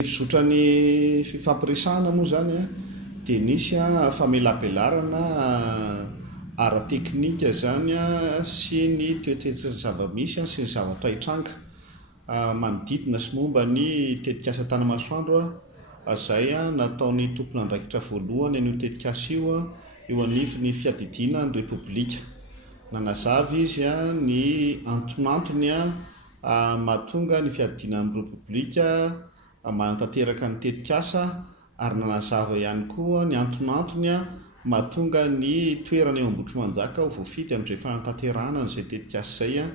Fizotrany fifampiresahana moa zany a dia nisy a famelabelarana ara-teknika zany a sy ny toetetra zava-misy sy ny zavatra hitranga manodidina sy momba ny tetikasa tanamasoandro a izay a nataony tompona andraikitra voalohany an'io tetikasa io a eo anivon'ny fiadidiana ny repoblika. Nanazava izy a ny antonantony a mahatonga ny fiadidiana ny repoblika manatanteraka ny tetikasa ary nanazava ihany koa ny antonantony a mahatonga ny toerana eo Ambohitrimanjaka ho voafidy amin'izay fanatanterahana n'izay tetikasa izay a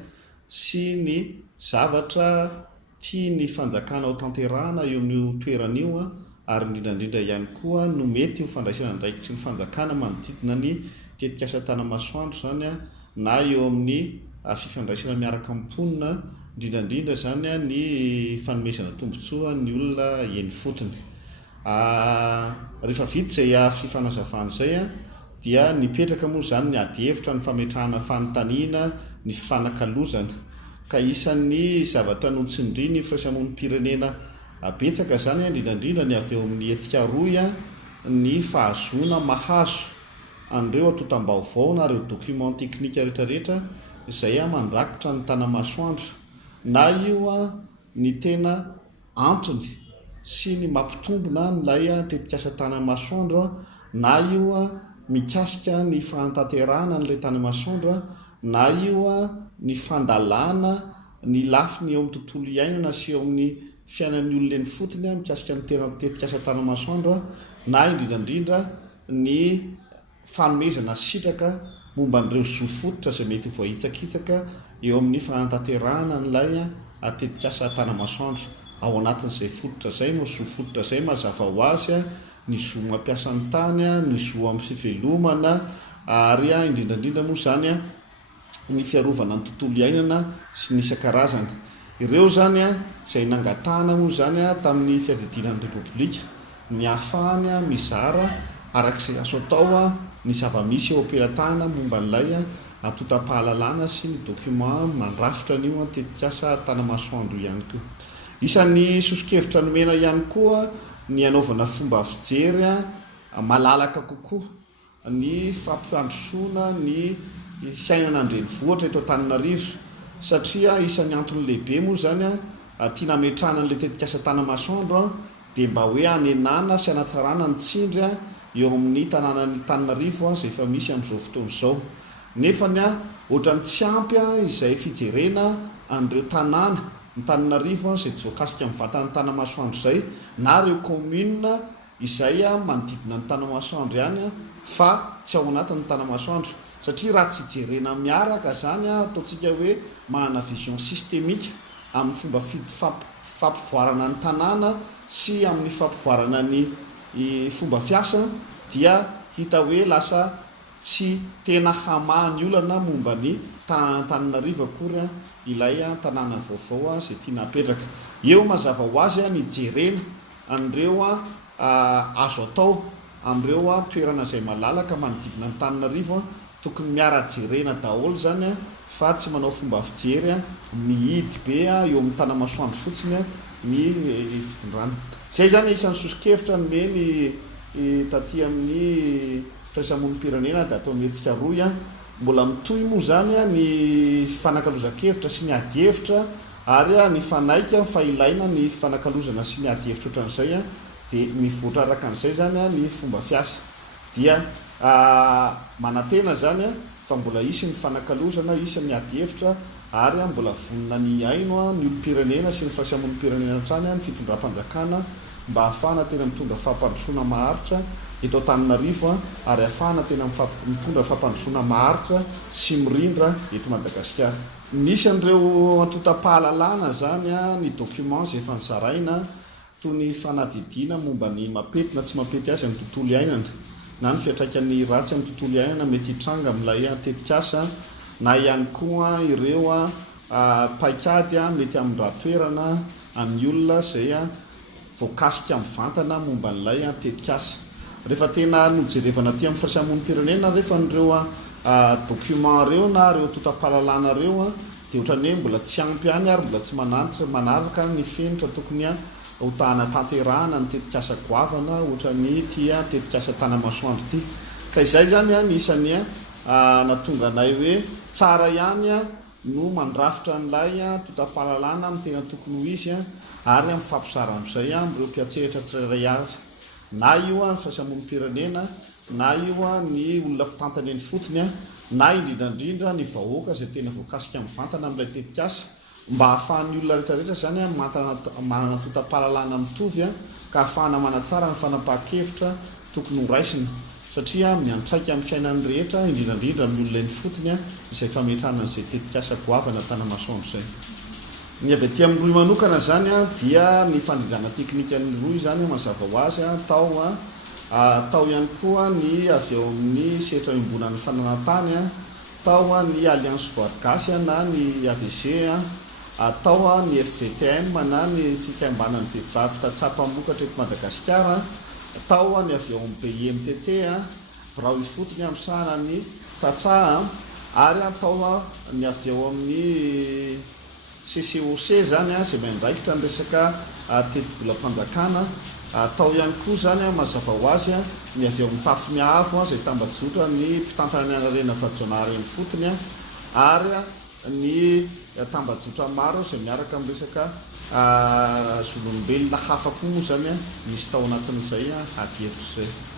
sy ny zavatra tia ny fanjakana ao tanterahana eo amin'io toerana io a ary indrindrandrindra ihany koa no mety ho fandraisana andraikitry ny fanjakana manodidina ny tetikasa tanamasoandro zany a na eo amin'ny fifandraisana miaraka amponina indrindrandrindra zany a ny fanomezana tombontsoa ny olona eny fotony. Rehefa vita izay fifanazavana izay a dia nipetraka moa zany ny ady hevitra ny fametrahana fanontaniana ny fanakalozana ka isan'ny zavatra notsindry ny firaisamonim-pirenena betsaka zany a indrindrandrindra ny avy eo amin'ny hetsika roy a ny fahazoana mahazo an'ireo atotam-baovao na ireo document teknika rehetrarehetra izay a mandrakitra ny tanamasoandro na io a ny tena antony sy ny mampitombona nylay tetikasa tanamasoandro na io a mikasika ny fanatanterahana n'ilay tanamasoandro na io a ny fandalana ny lafiny eo amin'ny tontolo iainana sy eo amin'ny fiainan'ny olona eny fotony mikasika ny tena tetikasa tanamasoandro na indrindrandrindra ny fanomezana sitraka momba an'ireo zofototra izay mety voahitsakitsaka eo amin'ny fanatanterahana n'ilay tetikasa tanamasoandro. Ao anatin'izay fototra izay no zofototra izay mazava ho azy ny zo mampiasa ny tany ny zo amin'ny fivelomana ary indrindrandrindra moa zany a ny fiarovana ny tontolo iainana sy ny isan-karazany. Ireo zany a izay nangatahana moa zany a tamin'ny fiadidinan'ny repoblika ny ahafahany mizara arak'izay azo atao ny zava-misy eo am-pelatahana momba n'ilay atotam-pahalalana sy ny document mandrafitra an'io tetikasa tanamasoandro ihany koa. Isan'ny sosokevitra nomena ihany koa ny anaovana fomba fijery malalaka kokoa ny fampandrosoana ny fiainana andrenivohitra eto Antananarivo satria isan'ny antony lehibe moa zany a tia nametrahana n'ilay tetikasa tanamasoandro dia mba hoe hanenana sy hanatsarana ny tsindry eo amin'ny tanànan'ny Antananarivo izay efa misy amin'izao fotoana izao. Nefany ohatran'ny tsy ampy izay fijerena an'ireo tanàna ny Antananarivo izay tsy voakasika amin'ny vatan'ny tanamasoandro izay na ireo commune izay manodidina ny tanamasoandro ihany fa tsy ao anatin'ny tanamasoandro satria raha tsy jerena miaraka zany ataontsika hoe manana vision systémique amin'ny fomba fampivoarana ny tanàna sy amin'ny fampivoarana ny fomba fiasa dia hita hoe lasa tsy tena hamahan'ny olana momba ny Antananarivo akory ilay tanàna vaovao izay tia napetraka. Eo mazava ho azy ny jerena an'ireo azo atao amin'ireo toerana izay malalaka manodidina ny Antananarivo tokony miara-jerena daholo zany fa tsy manao fomba fijery mihidy be eo amin'ny tanamasoandro fotsiny ny fitondrana. Zay zany isan'ny sosokevitra nomeny taty amin'ny firaisamonim-pirenena dia atao mihetsika roy mbola mitohy moa zany ny fanakalozan-kevitra sy ny ady-hevitra ary ny fanaika fa ilaina ny fanakalozana sy ny ady-hevitra ohatran'izay dia mivoatra araka an'izay zany ny fomba fiasa dia manantena zany fa mbola isy ny fanakalozana isy ny ady-hevitra ary mbola vonona ny aino ny olom-pirenena sy ny firaisamonim-pirenena hatrany ny fitondram-panjakana mba ahafahana tena mitondra fampandrosoana maharitra eto Antananarivo ary ahafahana tena mitondra fampandrosoana maharitra sy mirindra eto Madagasikara. Nisy an'ireo atotam-pahalalana zany ny document izay efa nizaraina toy ny fanadidiana momba ny mapety na tsy mapety azy amin'ny tontolo iainana na ny fiantraikan'ny ratsy amin'ny tontolo iainana mety hitranga amin'ilay tetikasa na ihany koa ireo paikady mety amin'ny raha-toerana amin'ny olona izay voakasika amin'ny vantana momba n'ilay tetikasa. Rehefa tena nojerevana aty amin'ny firaisamonim-pirenena rehefa n'ireo document reo na ireo atotam-pahalalana reo dia ohatran'ny hoe mbola tsy ampy ihany ary mbola tsy manaraka ny fenitra tokony hotana tanterahana ny tetikasa goavana ohatrany tia tetikasa tanamasoandro ty ka izay zany a nisany a natonga anay hoe tsara ihany a no mandrafitra n'lay a totapalalana amin'ny tena tokony ho izy a ary amin'ny fampisara amin'izay a ireo mpiatsehitra tsirairay avy na io a ny fisamonim-pirenena na io a ny olona mpitantana eny fotony a na indrindrandrindra ny vahoaka izay tena voakasika amin'ny vantana amin'ilay tetikasa mba hahafahan'ny olona rehetrarehetra zany a manana totapalalana mitovy a ka ahafahana manatsara ny fanapaha-kevitra tokony ho raisina satria miantraika amin'ny fiainan'ny rehetra indrindrandrindra ny olona eny fotony a izay fametrahana n'izay tetikasa goavana tanamasoandro izay ny avy aty amin'ny roy manokana zany a dia ny fandrindrana teknika ny roy zany mazava ho azy a tao ihany koa ny avy eo amin'ny setra imbonan'ny fananantany a tao a ny alliance voargasy a na ny AVG a atao a ny FVTM na ny fikambanan'ny vehivavy tatsapamokatra eto Madagasikara atao a ny avy eo amin'ny BIMTT a birao ifotony amin'ny sahana ny tatsaha ary atao a ny avy eo amin'ny CCOC zany a izay mandraikitra ny resaka teti-bola-panjakana atao ihany koa zany a mazava ho azy a ny avy eo amin'ny tafy miahavo a izay tambajotra ny mpitantana ny anarena vajonary eny fotony a ary a ny tambajotra maro izay miaraka amin'ny resaka zolombelona hafa koa moa zany a misy tao anatin'izay a ady hevitra izay